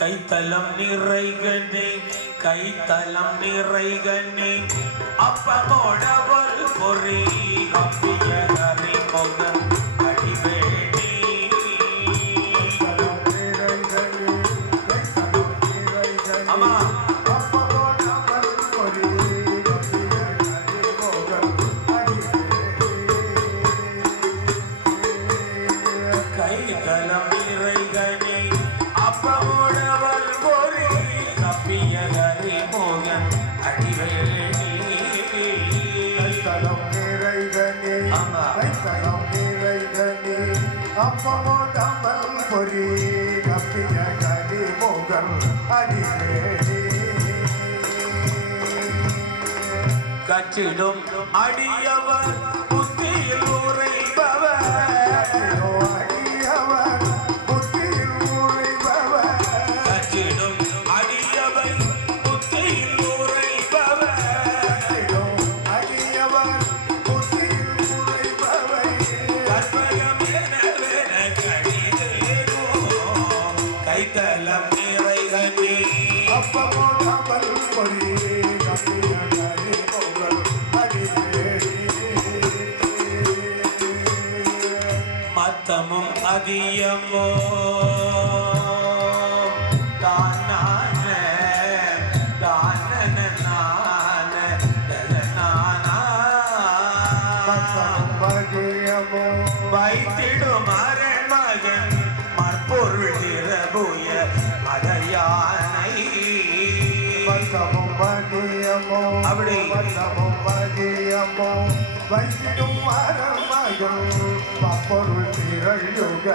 கைத்தலம் நிறைகனே கைத்தலம் நிறைகனே அப்பமோடவல் பொறி கப்பிய அறிமுகம் முகம் அடிவேணி ஆமா. அப்பமோ தமல் பொறி கப்பிய கடி மோகன் அடிவேணி கச்சிடும் அடியவர் கைத்தலம் நிறைகனே அப்பமோ தமல் பொறி கப்பிய கடி மோகன் அடிவேணி மத்தமும் அதியமோ தானான நான வைத்திடும் அரண்மகன் மற்பொருள் நிறபுய வந்தமும் பகியமோ அப்படி. வைத்திடும் பப்பொருள் திரள் யுக